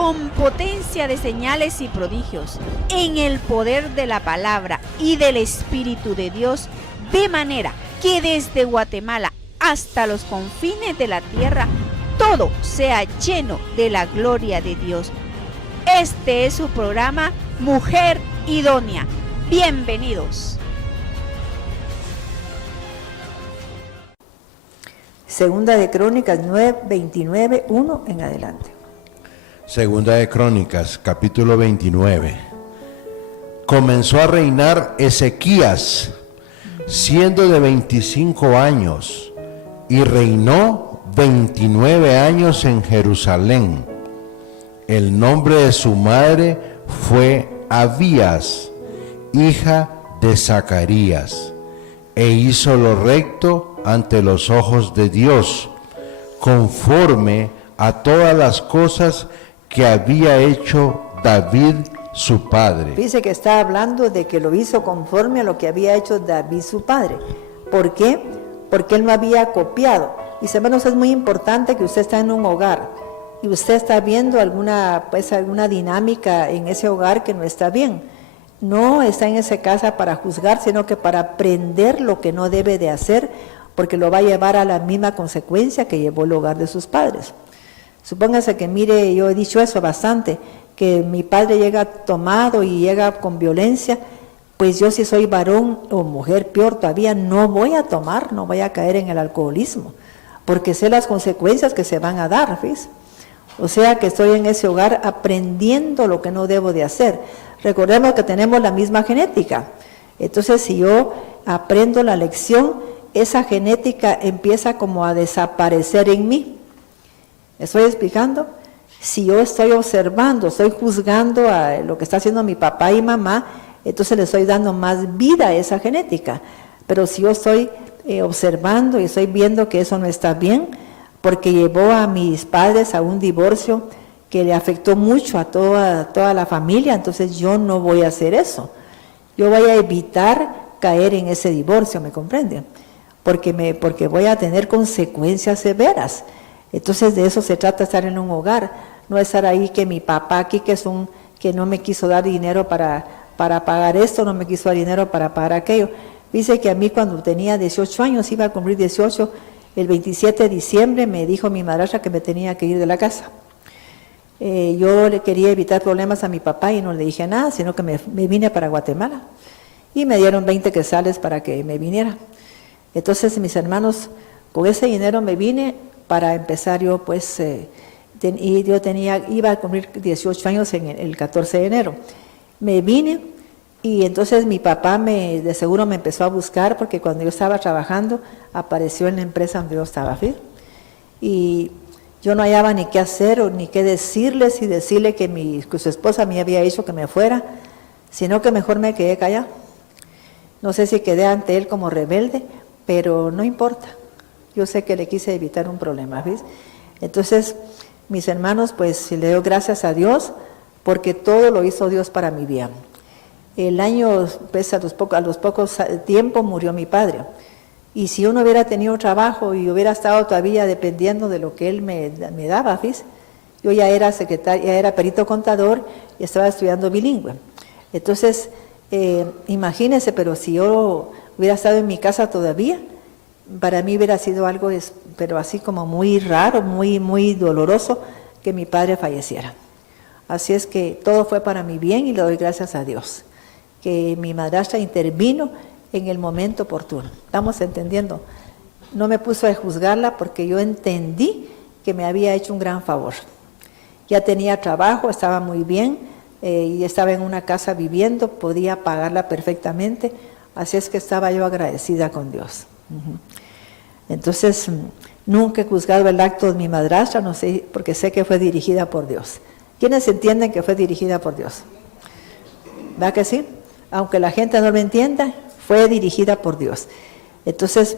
con potencia de señales y prodigios, en el poder de la palabra y del Espíritu de Dios, de manera que desde Guatemala hasta los confines de la tierra, todo sea lleno de la gloria de Dios. Este es su programa Mujer Idónea. Bienvenidos. Segunda de Crónicas 9:29, 1 en adelante. Segunda de Crónicas, capítulo 29. Comenzó a reinar Ezequías, siendo de 25 años, y reinó 29 años en Jerusalén. El nombre de su madre fue Abías, hija de Zacarías, e hizo lo recto ante los ojos de Dios, conforme a todas las cosas que había hecho David su padre. Dice que está hablando de que lo hizo conforme a lo que había hecho David su padre. ¿Por qué? Porque él no había copiado. Y hermanos, es muy importante que usted está en un hogar y usted está viendo alguna dinámica en ese hogar que no está bien. No está en esa casa para juzgar, sino que para aprender lo que no debe de hacer, porque lo va a llevar a la misma consecuencia que llevó el hogar de sus padres. Supóngase que, mire, yo he dicho eso bastante, que mi padre llega tomado y llega con violencia, pues yo si soy varón o mujer, peor todavía, no voy a tomar, no voy a caer en el alcoholismo, porque sé las consecuencias que se van a dar, ¿ves? O sea que estoy en ese hogar aprendiendo lo que no debo de hacer. Recordemos que tenemos la misma genética, entonces si yo aprendo la lección, esa genética empieza como a desaparecer en mí. ¿Estoy explicando? Si yo estoy observando, estoy juzgando a lo que está haciendo mi papá y mamá, entonces le estoy dando más vida a esa genética. Pero si yo estoy observando y estoy viendo que eso no está bien, porque llevó a mis padres a un divorcio que le afectó mucho a toda la familia, entonces yo no voy a hacer eso. Yo voy a evitar caer en ese divorcio, ¿me comprenden? Porque voy a tener consecuencias severas. Entonces de eso se trata, estar en un hogar, no estar ahí que mi papá aquí que no me quiso dar dinero para pagar esto, no me quiso dar dinero para pagar aquello. Dice que a mí cuando tenía 18 años, iba a cumplir 18, el 27 de diciembre me dijo mi madrastra que me tenía que ir de la casa. Yo le quería evitar problemas a mi papá y no le dije nada, sino que me vine para Guatemala y me dieron 20 quetzales para que me viniera. Entonces mis hermanos, con ese dinero me vine para empezar yo, pues, y yo iba a cumplir 18 años en el 14 de enero. Me vine y entonces mi papá de seguro me empezó a buscar porque cuando yo estaba trabajando apareció en la empresa donde yo estaba, ¿sí? Y yo no hallaba ni qué hacer o ni qué decirles y decirle que su esposa me había dicho que me fuera, sino que mejor me quedé callada. No sé si quedé ante él como rebelde, pero no importa. Yo sé que le quise evitar un problema, ¿ves? Entonces, mis hermanos, pues le doy gracias a Dios porque todo lo hizo Dios para mi bien. El año, pues a los pocos tiempos murió mi padre. Y si yo no hubiera tenido trabajo y hubiera estado todavía dependiendo de lo que él me daba, ¿ves? Yo ya era secretaria, ya era perito contador y estaba estudiando bilingüe. Entonces, imagínense, pero si yo hubiera estado en mi casa todavía, para mí hubiera sido algo, pero así como muy raro, muy, muy doloroso, que mi padre falleciera. Así es que todo fue para mi bien y le doy gracias a Dios, que mi madrastra intervino en el momento oportuno. ¿Estamos entendiendo? No me puso a juzgarla porque yo entendí que me había hecho un gran favor. Ya tenía trabajo, estaba muy bien, y estaba en una casa viviendo, podía pagarla perfectamente, así es que estaba yo agradecida con Dios. Entonces, nunca he juzgado el acto de mi madrastra, no sé, porque sé que fue dirigida por Dios. ¿Quiénes entienden que fue dirigida por Dios? ¿Verdad que sí? Aunque la gente no lo entienda, fue dirigida por Dios. Entonces,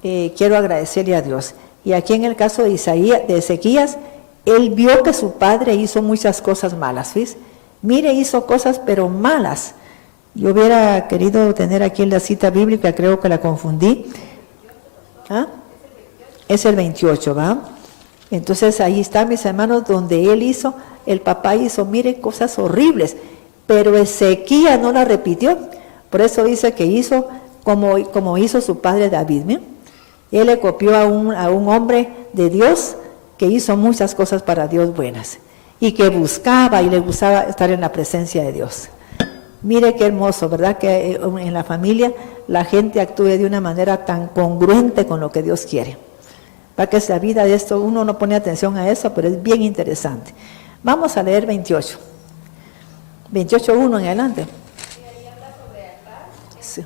quiero agradecerle a Dios. Y aquí en el caso de Ezequías, él vio que su padre hizo muchas cosas malas, ¿ves? Mire, hizo cosas pero malas. Yo hubiera querido tener aquí en la cita bíblica, creo que la confundí. ¿Ah? Es el 28, ¿va? Entonces ahí está, mis hermanos, donde él hizo, el papá hizo, mire, cosas horribles, pero Ezequías no la repitió. Por eso dice que hizo como hizo su padre David. ¿Bien? Él le copió a un hombre de Dios que hizo muchas cosas para Dios buenas y que buscaba y le gustaba estar en la presencia de Dios. Mire qué hermoso, ¿verdad? Que en la familia la gente actúe de una manera tan congruente con lo que Dios quiere. Para que es la vida de esto, uno no pone atención a eso, pero es bien interesante. Vamos a leer 28. 28:1 en adelante. Sí.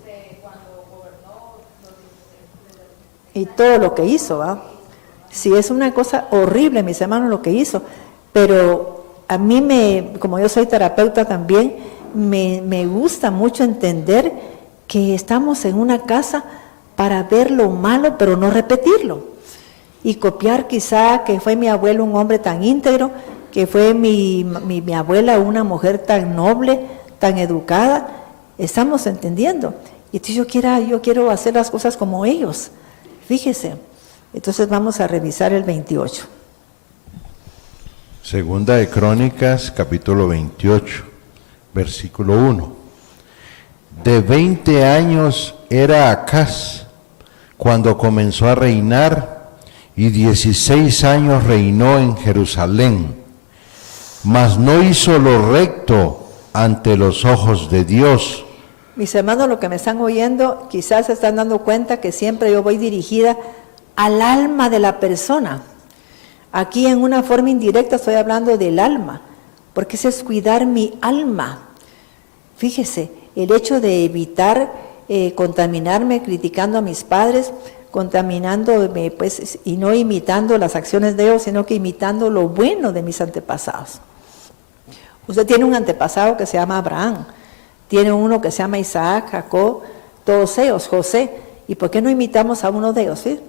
Y todo lo que hizo, ¿va? Sí, es una cosa horrible, mis hermanos, lo que hizo. Pero a mí, como yo soy terapeuta también, me gusta mucho entender que estamos en una casa para ver lo malo, pero no repetirlo. Y copiar quizá que fue mi abuelo un hombre tan íntegro, que fue mi abuela una mujer tan noble, tan educada. Estamos entendiendo. Y entonces yo quiero hacer las cosas como ellos. Fíjese. Entonces vamos a revisar el 28. Segunda de Crónicas, capítulo 28, versículo 1. De 20 años era Acaz cuando comenzó a reinar, y 16 años reinó en Jerusalén. Mas no hizo lo recto ante los ojos de Dios. Mis hermanos, lo que me están oyendo, quizás se están dando cuenta que siempre yo voy dirigida al alma de la persona. Aquí en una forma indirecta estoy hablando del alma, porque ese es cuidar mi alma. Fíjese, el hecho de evitar contaminarme criticando a mis padres, contaminándome, pues, y no imitando las acciones de ellos, sino que imitando lo bueno de mis antepasados. Usted tiene un antepasado que se llama Abraham, tiene uno que se llama Isaac, Jacob, todos ellos, José. ¿Y por qué no imitamos a uno de ellos? ¿Sí?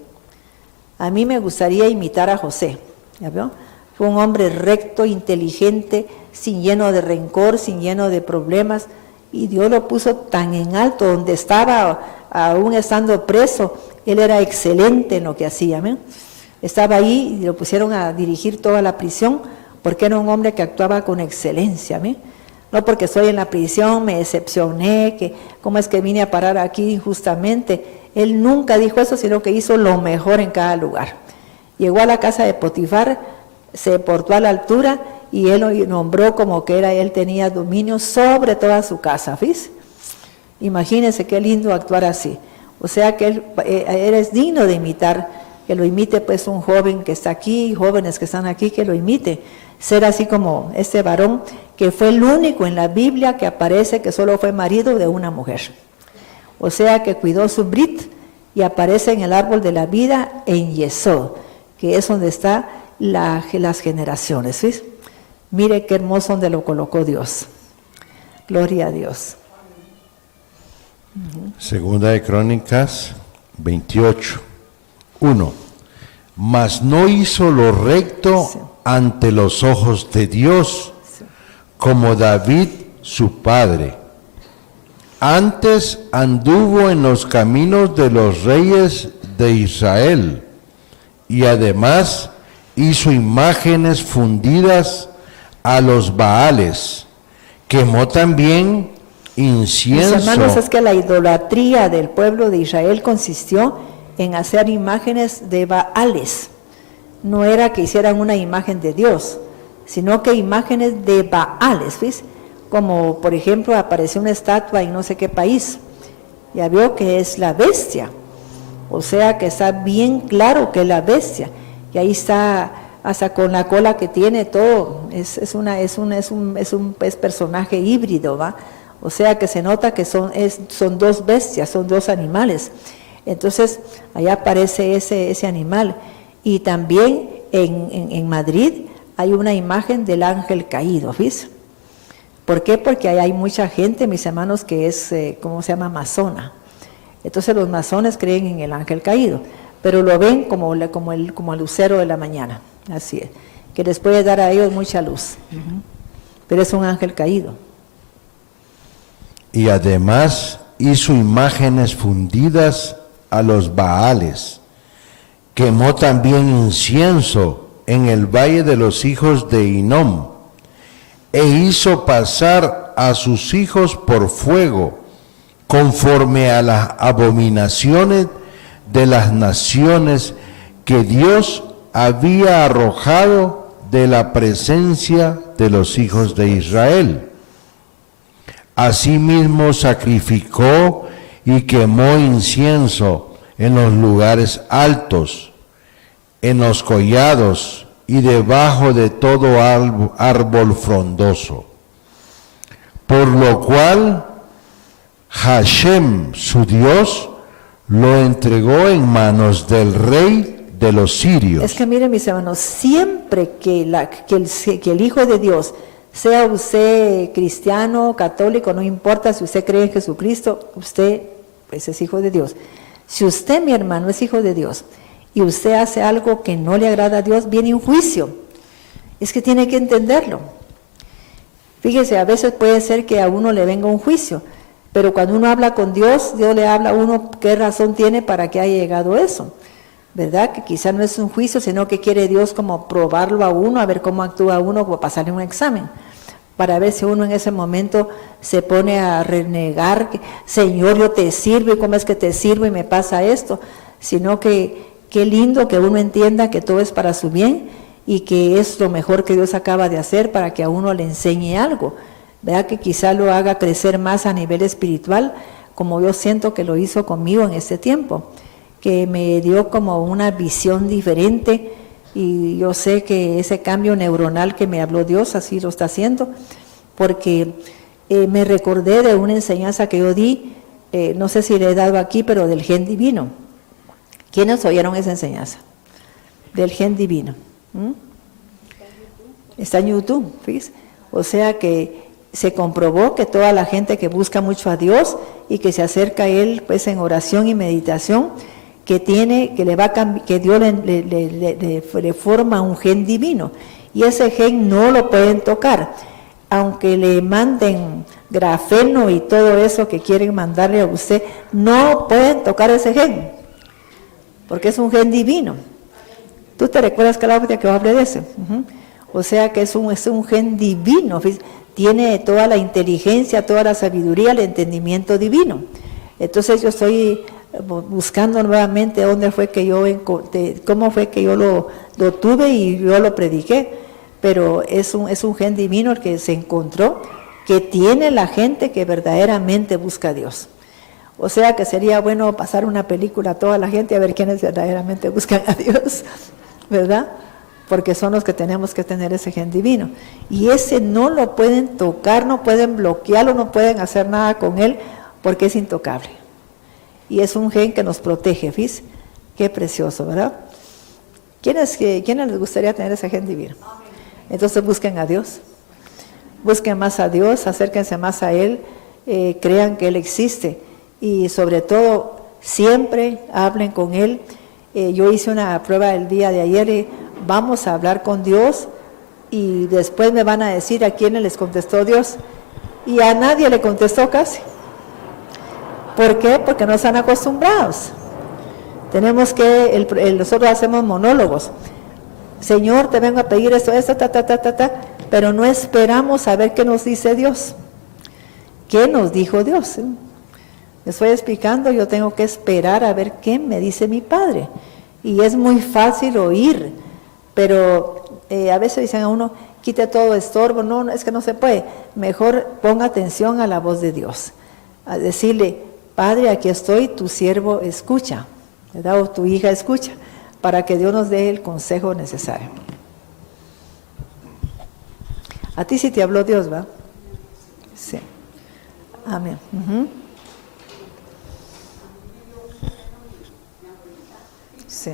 A mí me gustaría imitar a José. ¿Ya vio? Fue un hombre recto, inteligente, sin lleno de rencor, sin lleno de problemas. Y Dios lo puso tan en alto, donde estaba, aún estando preso, él era excelente en lo que hacía. ¿Ve? Estaba ahí y lo pusieron a dirigir toda la prisión, porque era un hombre que actuaba con excelencia. ¿Ve? No porque estoy en la prisión, me decepcioné, que cómo es que vine a parar aquí injustamente. Él nunca dijo eso, sino que hizo lo mejor en cada lugar. Llegó a la casa de Potifar, se portó a la altura y él lo nombró como que él tenía dominio sobre toda su casa. ¿Ves? Imagínense qué lindo actuar así. O sea que él es digno de imitar, que lo imite pues un joven que está aquí, jóvenes que están aquí, que lo imite. Ser así como este varón que fue el único en la Biblia que aparece que solo fue marido de una mujer. O sea que cuidó su brit y aparece en el árbol de la vida en Yesod, que es donde están las generaciones. ¿Sí? Mire qué hermoso donde lo colocó Dios. Gloria a Dios. Segunda de Crónicas 28, 1. Mas no hizo lo recto ante los ojos de Dios, como David su padre. Antes anduvo en los caminos de los reyes de Israel, y además hizo imágenes fundidas a los Baales. Quemó también incienso. Mis hermanos, es que la idolatría del pueblo de Israel consistió en hacer imágenes de Baales. No era que hicieran una imagen de Dios, sino que imágenes de Baales, ¿ves? Como por ejemplo apareció una estatua en no sé qué país, ya vio que es la bestia, o sea que está bien claro que es la bestia, y ahí está hasta con la cola que tiene todo, es un personaje híbrido, ¿va? O sea que se nota que son dos bestias, son dos animales. Entonces allá aparece ese animal. Y también en Madrid hay una imagen del ángel caído, ¿ves? ¿Por qué? Porque ahí hay mucha gente, mis hermanos, que es, ¿cómo se llama? Masona. Entonces los masones creen en el ángel caído, pero lo ven como el lucero de la mañana, así es, que les puede dar a ellos mucha luz. Pero es un ángel caído. Y además hizo imágenes fundidas a los Baales. Quemó también incienso en el valle de los hijos de Hinnom, e hizo pasar a sus hijos por fuego, conforme a las abominaciones de las naciones que Dios había arrojado de la presencia de los hijos de Israel. Asimismo sacrificó y quemó incienso en los lugares altos, en los collados y debajo de todo árbol frondoso. Por lo cual Hashem, su Dios, lo entregó en manos del rey de los sirios. Es que miren, mis hermanos, siempre que el Hijo de Dios, sea usted cristiano, católico, no importa, si usted cree en Jesucristo, usted pues es hijo de Dios. Si usted, mi hermano, es hijo de Dios y usted hace algo que no le agrada a Dios, viene un juicio. Es que tiene que entenderlo. Fíjese, a veces puede ser que a uno le venga un juicio, pero cuando uno habla con Dios, Dios le habla a uno qué razón tiene para que haya llegado eso. ¿Verdad? Que quizá no es un juicio, sino que quiere Dios como probarlo a uno, a ver cómo actúa uno, como pasarle un examen, para ver si uno en ese momento se pone a renegar, que, Señor, yo te sirvo, y cómo es que te sirvo y me pasa esto, sino que qué lindo que uno entienda que todo es para su bien y que es lo mejor que Dios acaba de hacer para que a uno le enseñe algo, ¿verdad? Que quizá lo haga crecer más a nivel espiritual, como yo siento que lo hizo conmigo en este tiempo, que me dio como una visión diferente, y yo sé que ese cambio neuronal que me habló Dios así lo está haciendo, porque me recordé de una enseñanza que yo di, no sé si le he dado aquí, pero del gen divino. ¿Quiénes oyeron esa enseñanza? Del gen divino. Está en YouTube, fíjese. O sea que se comprobó que toda la gente que busca mucho a Dios y que se acerca a Él pues en oración y meditación, que Dios le forma un gen divino, y ese gen no lo pueden tocar, aunque le manden grafeno y todo eso que quieren mandarle a usted, no pueden tocar ese gen, porque es un gen divino. ¿Tú te recuerdas, Claudia, que yo hablé de eso? O sea que es un gen divino, tiene toda la inteligencia, toda la sabiduría, el entendimiento divino. Entonces yo estoy buscando nuevamente dónde fue que yo encontré, cómo fue que yo lo tuve y yo lo prediqué, pero es un gen divino el que se encontró, que tiene la gente que verdaderamente busca a Dios. O sea que sería bueno pasar una película a toda la gente a ver quiénes verdaderamente buscan a Dios, ¿verdad? Porque son los que tenemos que tener ese gen divino, y ese no lo pueden tocar, no pueden bloquearlo, no pueden hacer nada con él, porque es intocable. Y es un gen que nos protege, ¿ves? Qué precioso, ¿verdad? ¿Quiénes les gustaría tener ese gen divino? Entonces busquen a Dios, busquen más a Dios, acérquense más a Él, crean que Él existe, y sobre todo siempre hablen con Él. Yo hice una prueba el día de ayer, vamos a hablar con Dios, y después me van a decir a quiénes les contestó Dios, y a nadie le contestó casi. ¿Por qué? Porque no están acostumbrados. Tenemos que, nosotros hacemos monólogos. Señor, te vengo a pedir esto, pero no esperamos a ver qué nos dice Dios. ¿Qué nos dijo Dios? Me estoy explicando, yo tengo que esperar a ver qué me dice mi Padre. Y es muy fácil oír, pero a veces dicen a uno, quite todo estorbo. No, es que no se puede. Mejor ponga atención a la voz de Dios. A decirle, Padre, aquí estoy, tu siervo escucha, ¿verdad? O tu hija escucha, para que Dios nos dé el consejo necesario. A ti sí te habló Dios, ¿va? Sí. Amén. Sí.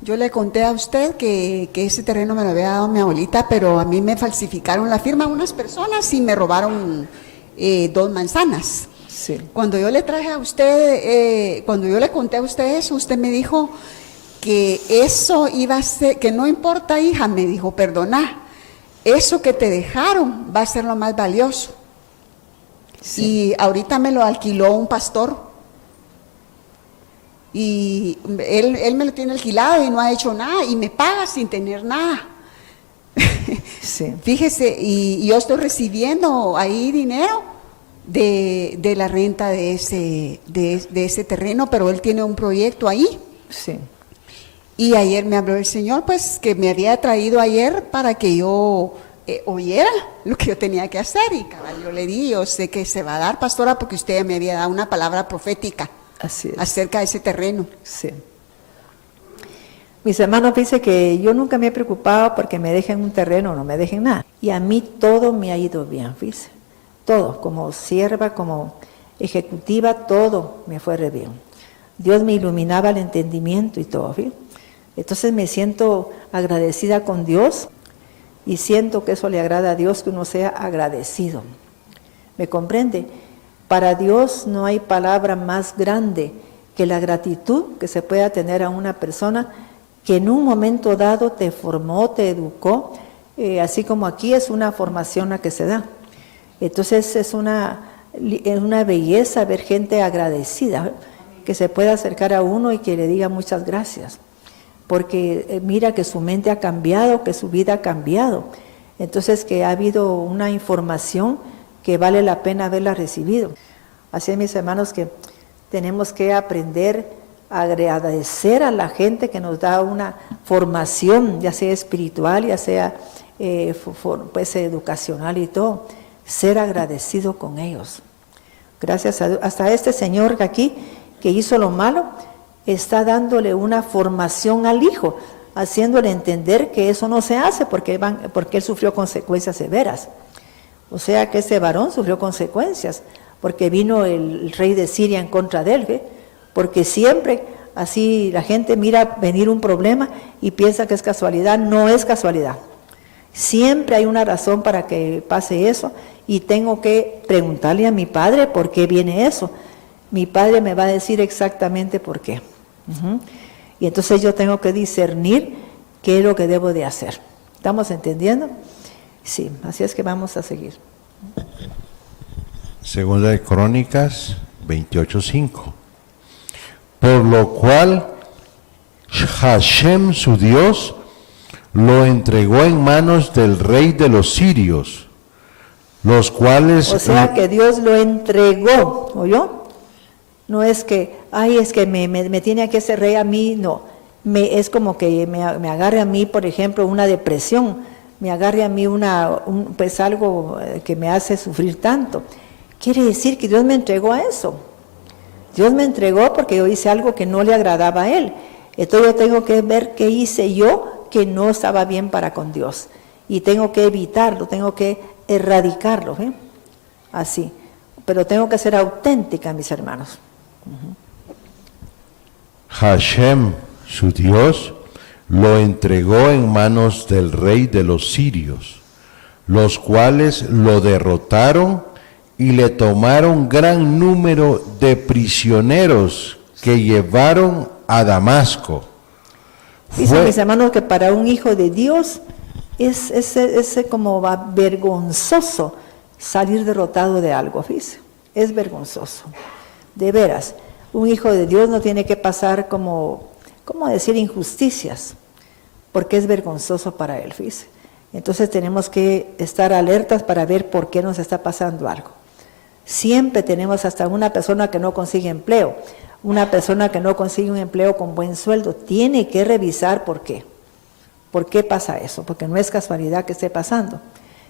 Yo le conté a usted que ese terreno me lo había dado mi abuelita, pero a mí me falsificaron la firma unas personas y me robaron 2 manzanas. Sí. Cuando yo le traje a usted, cuando yo le conté a usted eso, usted me dijo que eso iba a ser, que no importa, hija, me dijo, perdona, eso que te dejaron va a ser lo más valioso. Sí. Y ahorita me lo alquiló un pastor. y él me lo tiene alquilado y no ha hecho nada y me paga sin tener nada. Sí. Fíjese, y yo estoy recibiendo ahí dinero de la renta de ese terreno, pero él tiene un proyecto ahí. Sí. Y ayer me habló el Señor, pues, que me había traído ayer para que yo oyera lo que yo tenía que hacer. Y cabal, yo le di, yo sé que se va a dar, pastora, porque usted me había dado una palabra profética Así es. acerca de ese terreno. Sí. Mis hermanos dicen que yo nunca me he preocupado porque me dejen un terreno o no me dejen nada. Y a mí todo me ha ido bien, fíjense. Todo, como sierva, como ejecutiva, todo me fue re bien. Dios me iluminaba el entendimiento y todo, ¿sí? Entonces me siento agradecida con Dios y siento que eso le agrada a Dios, que uno sea agradecido. ¿Me comprende? Para Dios no hay palabra más grande que la gratitud que se pueda tener a una persona que en un momento dado te formó, te educó, así como aquí es una formación la que se da. Entonces es una belleza ver gente agradecida, que se pueda acercar a uno y que le diga muchas gracias, porque mira que su mente ha cambiado, que su vida ha cambiado, entonces que ha habido una información que vale la pena haberla recibido. Así, mis hermanos, que tenemos que aprender a agradecer a la gente que nos da una formación, ya sea espiritual, ya sea pues educacional y todo, ser agradecido con ellos. Gracias a Dios. Hasta este señor que aquí, que hizo lo malo, está dándole una formación al hijo, haciéndole entender que eso no se hace porque él sufrió consecuencias severas. O sea que ese varón sufrió consecuencias, porque vino el rey de Siria en contra de él, ¿ve? Porque siempre así la gente mira venir un problema y piensa que es casualidad. No es casualidad. Siempre hay una razón para que pase eso y tengo que preguntarle a mi padre por qué viene eso. Mi padre me va a decir exactamente por qué. Y entonces yo tengo que discernir qué es lo que debo de hacer. ¿Estamos entendiendo? Sí, así es que vamos a seguir. Segunda de Crónicas 28:5. Por lo cual Hashem, su Dios, lo entregó en manos del rey de los sirios, los cuales... O sea que Dios lo entregó, ¿oyó? No es que, ay, es que me tiene aquí ese rey a mí, no. Es como que me agarre a mí, por ejemplo, una depresión, me agarre a mí pues algo que me hace sufrir tanto. Quiere decir que Dios me entregó a eso. Dios me entregó porque yo hice algo que no le agradaba a Él. Entonces yo tengo que ver qué hice yo que no estaba bien para con Dios. Y tengo que evitarlo, tengo que erradicarlo, ¿eh? Así. Pero tengo que ser auténtica, mis hermanos. Hashem, su Dios, lo entregó en manos del rey de los sirios, los cuales lo derrotaron y le tomaron gran número de prisioneros que llevaron a Damasco. Dicen mis hermanos que para un hijo de Dios es como vergonzoso salir derrotado de algo, fíjese. Es vergonzoso. De veras, un hijo de Dios no tiene que pasar ¿cómo decir? Injusticias, porque es vergonzoso para él, fíjese. Entonces tenemos que estar alertas para ver por qué nos está pasando algo. Siempre tenemos hasta una persona que no consigue empleo, una persona que no consigue un empleo con buen sueldo, tiene que revisar por qué. ¿Por qué pasa eso? Porque no es casualidad que esté pasando,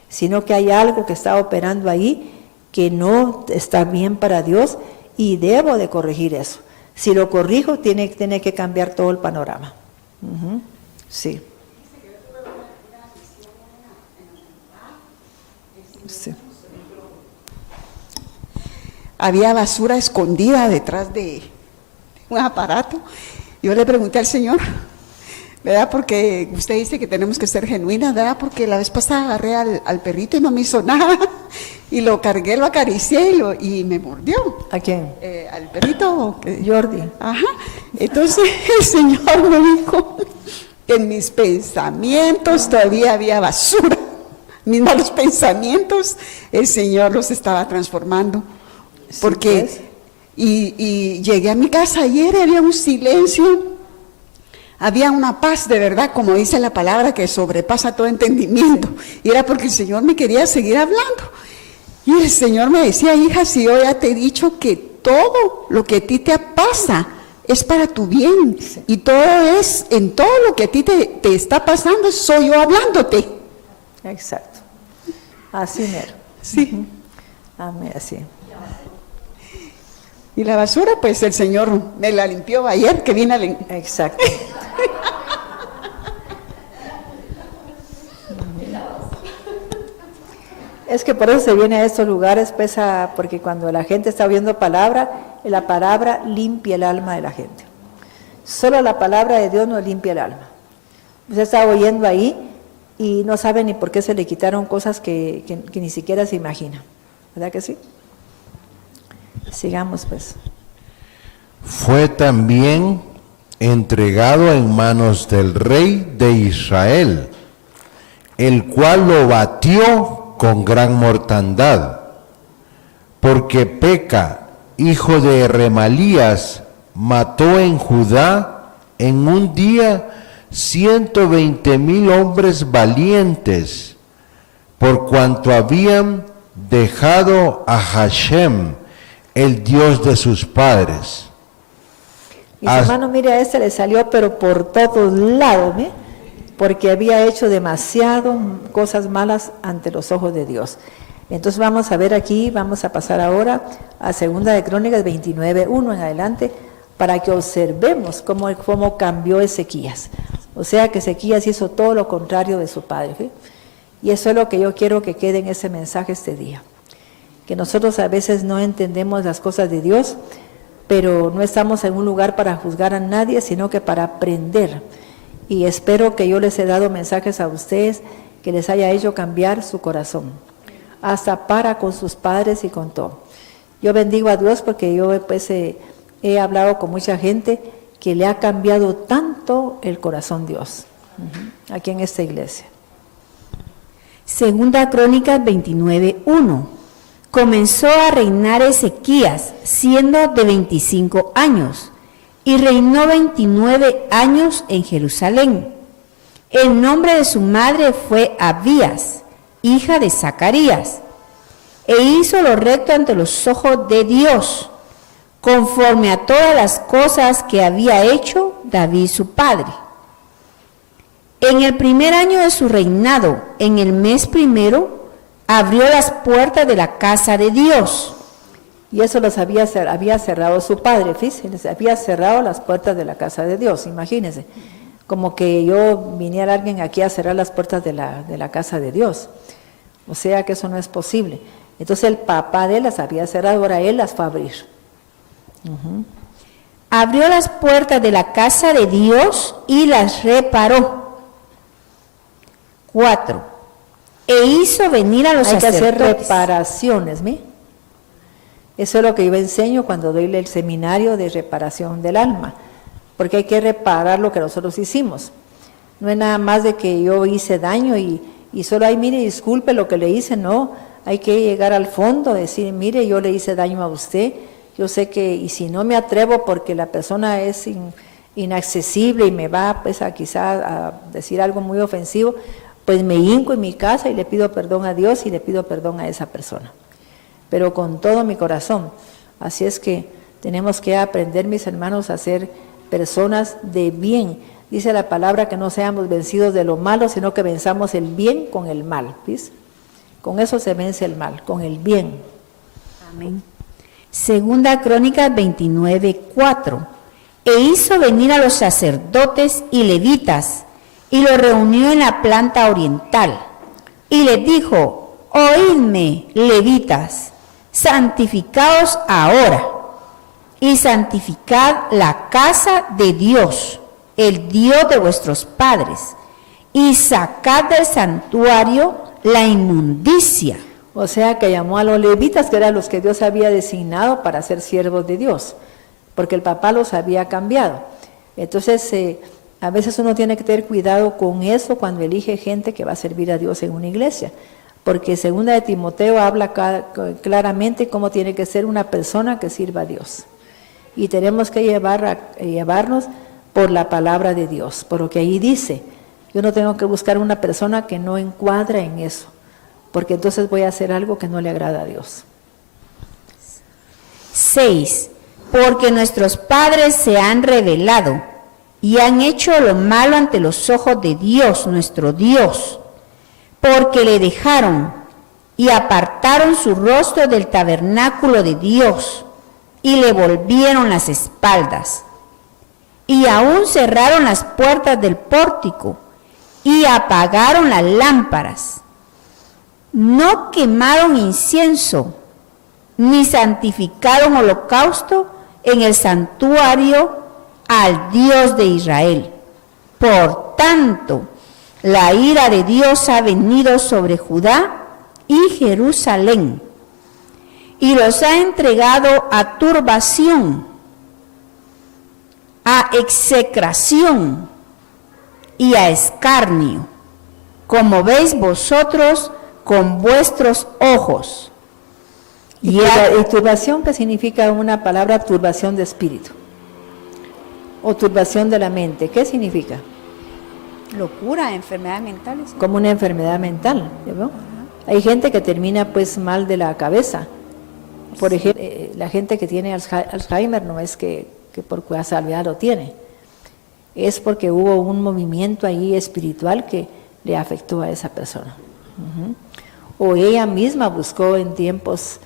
sino que hay algo que está operando ahí que no está bien para Dios y debo de corregir eso. Si lo corrijo, tiene que cambiar todo el panorama. Sí. Sí. Había basura escondida detrás de un aparato. Yo le pregunté al Señor, ¿verdad? Porque usted dice que tenemos que ser genuinas, ¿verdad? Porque la vez pasada agarré al perrito y no me hizo nada. Y lo cargué, lo acaricié y me mordió. ¿A quién? Al perrito. Jordi. Ajá. Entonces el Señor me dijo que en mis pensamientos todavía había basura. Mis malos pensamientos, el Señor los estaba transformando. Sí, porque pues. Y llegué a mi casa ayer, había un silencio, había una paz de verdad, como dice la palabra, que sobrepasa todo entendimiento. Y era porque el Señor me quería seguir hablando. Y el Señor me decía, hija, si yo ya te he dicho que todo lo que a ti te pasa es para tu bien. Sí. Y todo es, en todo lo que a ti te está pasando, soy yo hablándote. Exacto. Así mero. Sí. Amén, así. Y la basura, pues el Señor me la limpió ayer que vine a limpiar. Exacto. Es que por eso se viene a estos lugares, pues, porque cuando la gente está oyendo palabra, la palabra limpia el alma de la gente. Solo la palabra de Dios nos limpia el alma. Usted está oyendo ahí y no sabe ni por qué se le quitaron cosas que ni siquiera se imagina. ¿Verdad que sí? Sigamos, pues. Fue también entregado en manos del rey de Israel, el cual lo batió con gran mortandad, porque Peca, hijo de Remalías, mató en Judá en un día 120,000 hombres valientes, por cuanto habían dejado a Hashem, el Dios de sus padres. Y su hermano, mire, a este le salió pero por todos lados, ¿eh? Porque había hecho demasiado cosas malas ante los ojos de Dios. Entonces vamos a ver aquí, vamos a pasar ahora a Segunda de Crónicas 29:1 en adelante, para que observemos cómo cambió Ezequías. O sea que Ezequías hizo todo lo contrario de su padre, ¿sí? Y eso es lo que yo quiero que quede en ese mensaje este día. Que nosotros a veces no entendemos las cosas de Dios, pero no estamos en un lugar para juzgar a nadie, sino que para aprender. Y espero que yo les he dado mensajes a ustedes que les haya hecho cambiar su corazón, hasta para con sus padres y con todo. Yo bendigo a Dios porque yo pues he hablado con mucha gente que le ha cambiado tanto el corazón Dios, aquí en esta iglesia. Segunda Crónicas 29:1. Comenzó a reinar Ezequías siendo de 25 años y reinó 29 años en Jerusalén. El nombre de su madre fue Abías, hija de Zacarías, e hizo lo recto ante los ojos de Dios, conforme a todas las cosas que había hecho David su padre. En el primer año de su reinado, en el mes primero, abrió las puertas de la casa de Dios. Y eso los había cerrado su padre, fíjense, les había cerrado las puertas de la casa de Dios, imagínense. Como que yo viniera alguien aquí a cerrar las puertas de la casa de Dios. O sea que eso no es posible. Entonces el papá de él las había cerrado, ahora él las fue a abrir. Abrió las puertas de la casa de Dios y las reparó. 4. E hizo venir a los sacerdotes. Hay que hacer reparaciones, ¿me? Eso es lo que yo enseño cuando doy el seminario de reparación del alma, porque hay que reparar lo que nosotros hicimos. No es nada más de que yo hice daño y solo, ay, mire, disculpe lo que le hice, no. Hay que llegar al fondo, decir, mire, yo le hice daño a usted, yo sé que, y si no me atrevo porque la persona es inaccesible y me va pues quizá a decir algo muy ofensivo, pues me hinco en mi casa y le pido perdón a Dios y le pido perdón a esa persona, pero con todo mi corazón. Así es que tenemos que aprender, mis hermanos, a ser personas de bien. Dice la palabra que no seamos vencidos de lo malo, sino que venzamos el bien con el mal, ¿ves? Con eso se vence el mal, con el bien. Amén. Segunda Crónicas 29:4. E hizo venir a los sacerdotes y levitas, y los reunió en la planta oriental, y les dijo, oídme, levitas, santificaos ahora, y santificad la casa de Dios, el Dios de vuestros padres, y sacad del santuario la inmundicia. O sea que llamó a los levitas, que eran los que Dios había designado para ser siervos de Dios, porque el papá los había cambiado. Entonces, a veces uno tiene que tener cuidado con eso cuando elige gente que va a servir a Dios en una iglesia, porque segunda de Timoteo habla claramente cómo tiene que ser una persona que sirva a Dios. Y tenemos que llevarnos por la palabra de Dios, por lo que ahí dice. Yo no tengo que buscar una persona que no encuadra en eso, porque entonces voy a hacer algo que no le agrada a Dios. 6. Porque nuestros padres se han rebelado y han hecho lo malo ante los ojos de Dios, nuestro Dios, porque le dejaron y apartaron su rostro del tabernáculo de Dios y le volvieron las espaldas. Y aún cerraron las puertas del pórtico y apagaron las lámparas. No quemaron incienso, ni santificaron holocausto en el santuario al Dios de Israel. Por tanto, la ira de Dios ha venido sobre Judá y Jerusalén, y los ha entregado a turbación, a execración y a escarnio, como veis vosotros con vuestros ojos. ¿Y turbación qué significa una palabra? Turbación de espíritu o turbación de la mente. ¿Qué significa? Locura, enfermedades mentales. Como una enfermedad mental, ¿no? Hay gente que termina pues mal de la cabeza. Por ejemplo, la gente que tiene Alzheimer no es que por casualidad lo tiene, es porque hubo un movimiento ahí espiritual que le afectó a esa persona. O ella misma buscó en tiempos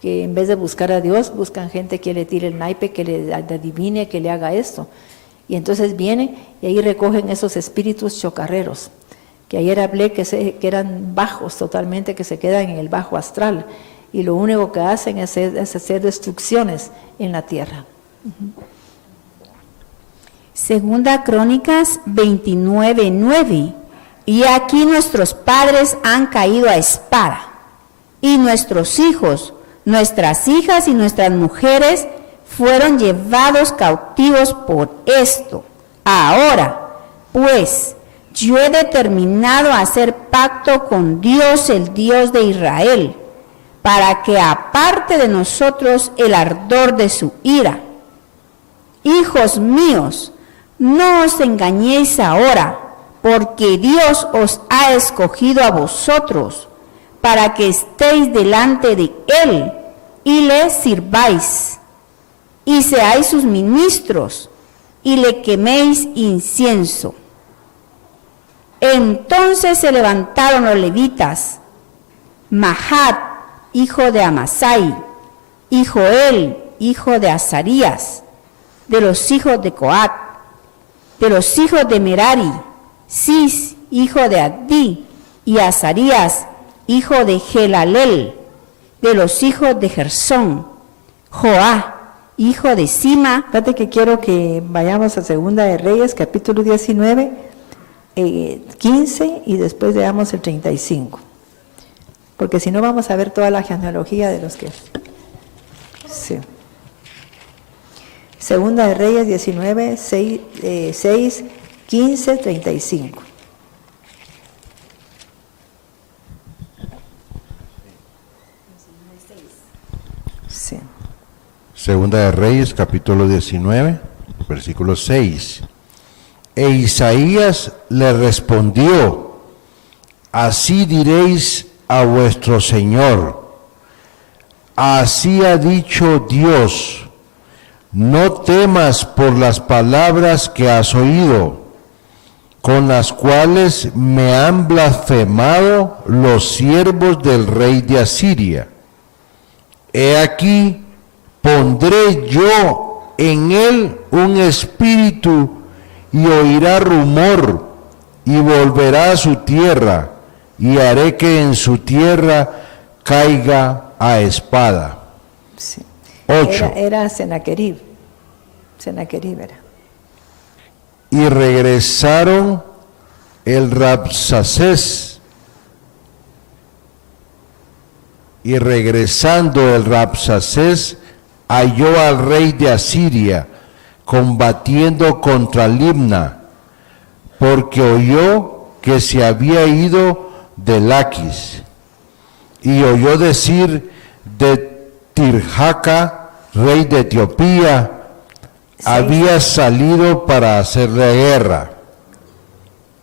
que en vez de buscar a Dios, buscan gente que le tire el naipe, que le adivine, que le haga esto. Y entonces vienen y ahí recogen esos espíritus chocarreros, que ayer hablé que eran bajos totalmente, que se quedan en el bajo astral, y lo único que hacen es hacer destrucciones en la tierra. Segunda Crónicas 29:9. Y aquí nuestros padres han caído a espada, y nuestros hijos, nuestras hijas y nuestras mujeres fueron llevados cautivos por esto. Ahora, pues, yo he determinado hacer pacto con Dios, el Dios de Israel, para que aparte de nosotros el ardor de su ira. Hijos míos, no os engañéis ahora, porque Dios os ha escogido a vosotros, para que estéis delante de Él y le sirváis, y seáis sus ministros, y le queméis incienso. Entonces se levantaron los levitas, Mahat, hijo de Amasai, y Joel, hijo de Azarías, de los hijos de Coat, de los hijos de Merari, Cis, hijo de Addi, y Azarías, hijo de Gelalel, de los hijos de Gersón, Joá, hijo de Sima. Fíjate que quiero que vayamos a Segunda de Reyes, capítulo 19, 15, y después veamos el 35. Porque si no vamos a ver toda la genealogía de los que... Sí. Segunda de Reyes 19, 6, 15, 35. Sí. Segunda de Reyes, capítulo 19, versículo 6. E Isaías le respondió: así diréis a vuestro Señor, así ha dicho Dios, no temas por las palabras que has oído, con las cuales me han blasfemado los siervos del rey de Asiria. He aquí, pondré yo en él un espíritu y oirá rumor y volverá a su tierra, y haré que en su tierra caiga a espada. Sí. 8. Era Sennacherib. Sennacherib era. Y regresaron el Rabsacés, y regresando el Rabsacés halló al rey de Asiria combatiendo contra Libna, porque oyó que se había ido de Laquis. y oyó decir de Tirhaka, rey de Etiopía, había salido para hacerle guerra.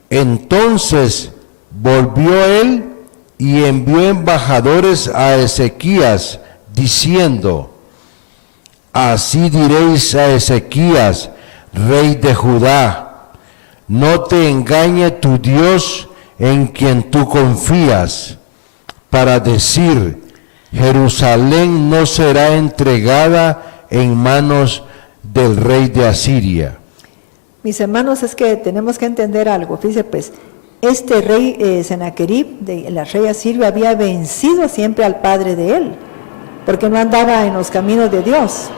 Entonces volvió él y envió embajadores a Ezequías, diciendo: así diréis a Ezequías, rey de Judá: no te engañe tu Dios en quien tú confías, para decir: Jerusalén no será entregada en manos del rey de Asiria. Mis hermanos, es que tenemos que entender algo. Fíjense pues, este rey Senaquerib, el rey asirio, había vencido siempre al padre de él, porque no andaba en los caminos de Dios,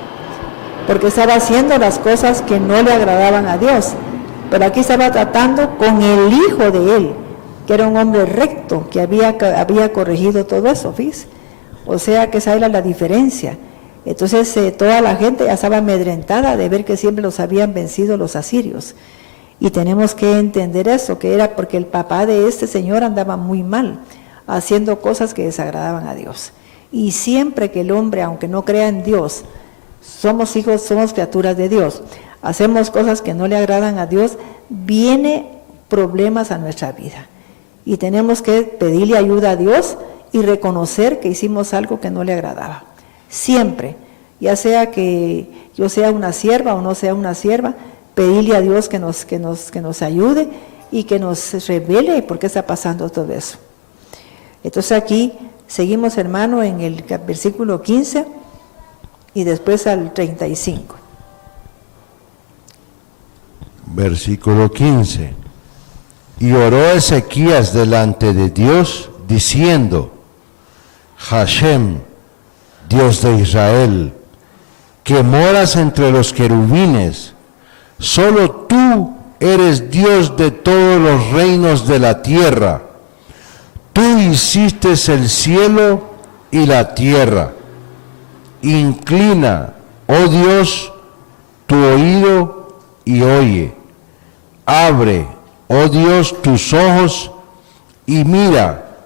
porque estaba haciendo las cosas que no le agradaban a Dios. Pero aquí estaba tratando con el hijo de él, que era un hombre recto, que había corregido todo eso, fíjense. O sea que esa era la diferencia. Entonces toda la gente ya estaba amedrentada de ver que siempre los habían vencido los asirios. Y tenemos que entender eso, que era porque el papá de este señor andaba muy mal, haciendo cosas que desagradaban a Dios. Y siempre que el hombre, aunque no crea en Dios, somos hijos, somos criaturas de Dios, hacemos cosas que no le agradan a Dios, viene problemas a nuestra vida. Y tenemos que pedirle ayuda a Dios y reconocer que hicimos algo que no le agradaba. Siempre, ya sea que yo sea una sierva o no sea una sierva, pedirle a Dios que nos ayude y que nos revele por qué está pasando todo eso. Entonces aquí seguimos, hermano, en el versículo 15 y después al 35. Versículo 15. Y oró Ezequías delante de Dios, diciendo: Hashem, Dios de Israel, que moras entre los querubines, solo tú eres Dios de todos los reinos de la tierra. Tú hiciste el cielo y la tierra. Inclina, oh Dios, tu oído y oye. Abre, oh Dios, tus ojos y mira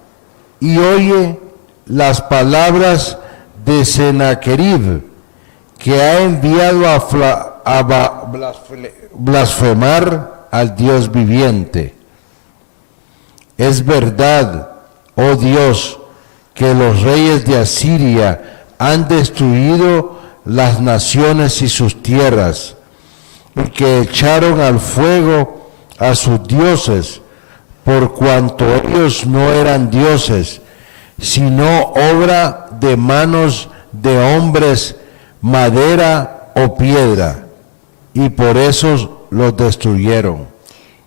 y oye las palabras de Senaquerib, que ha enviado a blasfemar al Dios viviente. Es verdad, oh Dios, que los reyes de Asiria han destruido las naciones y sus tierras, y que echaron al fuego a sus dioses, por cuanto ellos no eran dioses, sino obra de manos de hombres, madera o piedra, y por eso los destruyeron.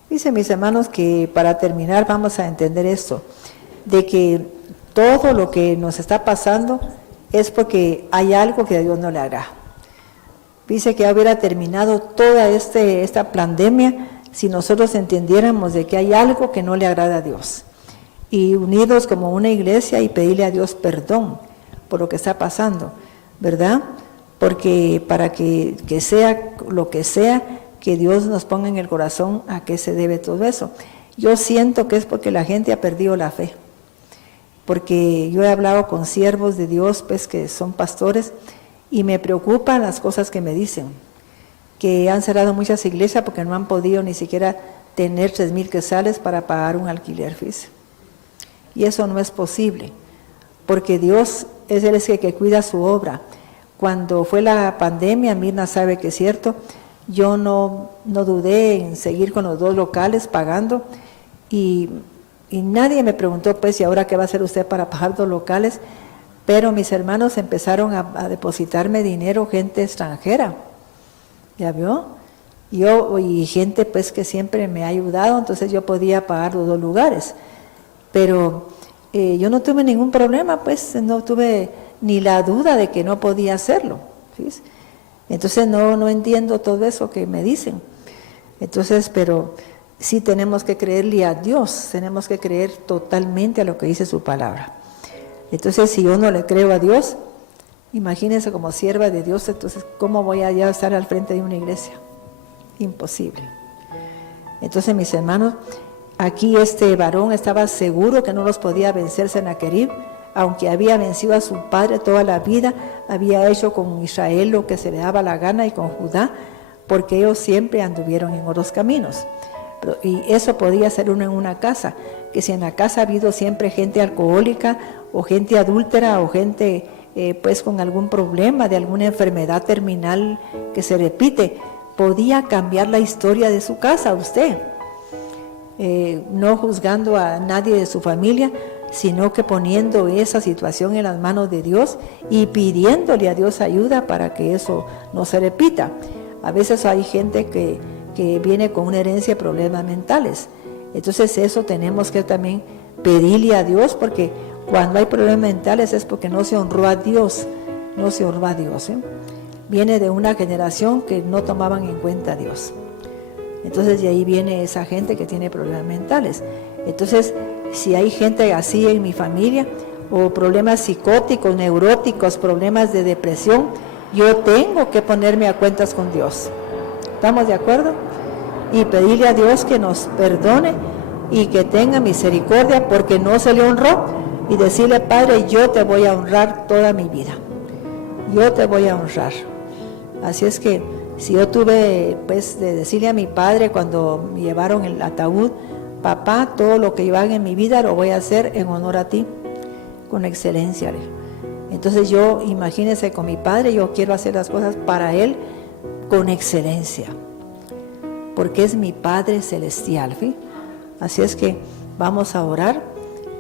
Dice, mis hermanos, que para terminar vamos a entender esto, de que todo lo que nos está pasando es porque hay algo que a Dios no le agrada. Dice que ya hubiera terminado toda esta pandemia si nosotros entendiéramos de que hay algo que no le agrada a Dios. Y unidos como una iglesia y pedirle a Dios perdón por lo que está pasando, ¿verdad? Porque para que sea lo que sea, que Dios nos ponga en el corazón a qué se debe todo eso. Yo siento que es porque la gente ha perdido la fe. Porque yo he hablado con siervos de Dios, pues que son pastores, y me preocupan las cosas que me dicen, que han cerrado muchas iglesias porque no han podido ni siquiera tener 3,000 quetzales para pagar un alquiler, fíjese. Y eso no es posible, porque Dios es el que cuida su obra. Cuando fue la pandemia, Mirna sabe que es cierto, yo no dudé en seguir con los 2 locales pagando, y nadie me preguntó, pues, ¿y ahora qué va a hacer usted para pagar 2 locales? Pero mis hermanos empezaron a depositarme dinero, gente extranjera, ¿ya vio? Y gente pues que siempre me ha ayudado, entonces yo podía pagar los 2 lugares. Pero yo no tuve ningún problema, pues no tuve ni la duda de que no podía hacerlo, ¿sí? Entonces no entiendo todo eso que me dicen. Entonces, pero sí tenemos que creerle a Dios, tenemos que creer totalmente a lo que dice su palabra. Entonces, si yo no le creo a Dios, imagínense como sierva de Dios, entonces, ¿cómo voy a ya estar al frente de una iglesia? Imposible. Entonces, mis hermanos, aquí este varón estaba seguro que no los podía vencer Senaquerib, aunque había vencido a su padre toda la vida, había hecho con Israel lo que se le daba la gana y con Judá, porque ellos siempre anduvieron en otros caminos. Y eso podía ser uno en una casa, que si en la casa ha habido siempre gente alcohólica o gente adúltera o gente pues con algún problema de alguna enfermedad terminal que se repite, podía cambiar la historia de su casa usted, no juzgando a nadie de su familia, sino que poniendo esa situación en las manos de Dios y pidiéndole a Dios ayuda para que eso no se repita. A veces hay gente que viene con una herencia de problemas mentales, entonces eso tenemos que también pedirle a Dios, porque cuando hay problemas mentales es porque no se honró a Dios, no se honró a Dios, Viene de una generación que no tomaban en cuenta a Dios. Entonces de ahí viene esa gente que tiene problemas mentales. Entonces, si hay gente así en mi familia, o problemas psicóticos, neuróticos, problemas de depresión, yo tengo que ponerme a cuentas con Dios. ¿Estamos de acuerdo? Y pedirle a Dios que nos perdone y que tenga misericordia porque no se le honró, y decirle: Padre, yo te voy a honrar toda mi vida, yo te voy a honrar. Así es que si yo tuve pues de decirle a mi padre cuando me llevaron el ataúd: papá, todo lo que yo haga en mi vida lo voy a hacer en honor a ti, con excelencia. Entonces yo, imagínense, con mi padre yo quiero hacer las cosas para él con excelencia, porque es mi Padre Celestial, ¿sí? Así es que vamos a orar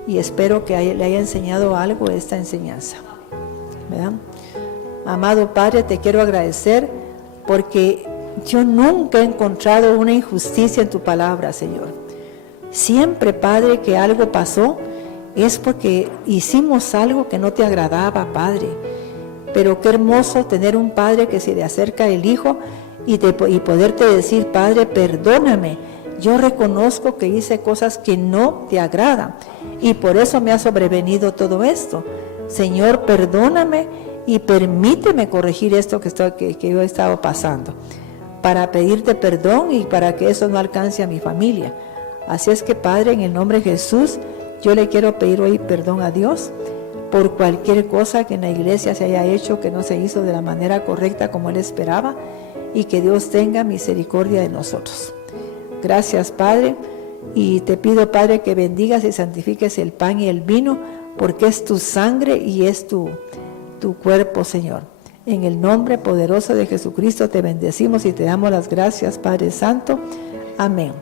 y espero que le haya enseñado algo esta enseñanza, ¿verdad? Amado Padre, te quiero agradecer porque yo nunca he encontrado una injusticia en tu palabra, Señor. Siempre, Padre, que algo pasó es porque hicimos algo que no te agradaba, Padre. Pero qué hermoso tener un Padre que se le acerca el Hijo y poderte decir: Padre, perdóname, yo reconozco que hice cosas que no te agradan y por eso me ha sobrevenido todo esto. Señor, perdóname y permíteme corregir esto que yo he estado pasando, para pedirte perdón y para que eso no alcance a mi familia. Así es que, Padre, en el nombre de Jesús, yo le quiero pedir hoy perdón a Dios por cualquier cosa que en la iglesia se haya hecho que no se hizo de la manera correcta como Él esperaba, y que Dios tenga misericordia de nosotros. Gracias, Padre, y te pido, Padre, que bendigas y santifiques el pan y el vino, porque es tu sangre y es tu cuerpo, Señor. En el nombre poderoso de Jesucristo te bendecimos y te damos las gracias, Padre Santo. Amén.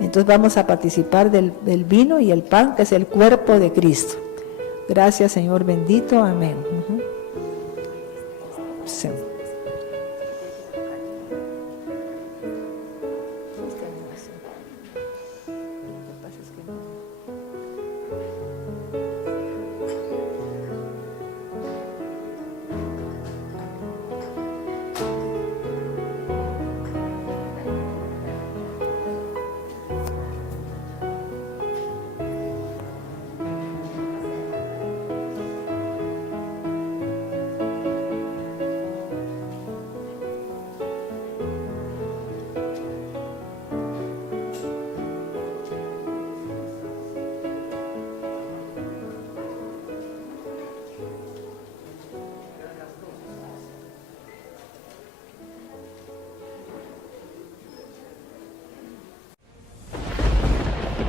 Entonces vamos a participar del vino y el pan, que es el cuerpo de Cristo. Gracias, Señor bendito. Amén. Sí.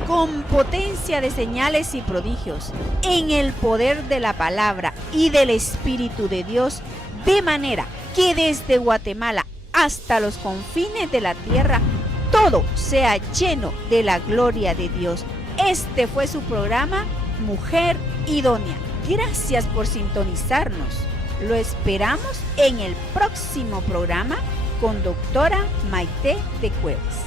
Con potencia de señales y prodigios, en el poder de la palabra y del Espíritu de Dios, de manera que desde Guatemala hasta los confines de la tierra, todo sea lleno de la gloria de Dios. Este fue su programa, Mujer Idónea. Gracias por sintonizarnos. Lo esperamos en el próximo programa con doctora Maite de Cuevas.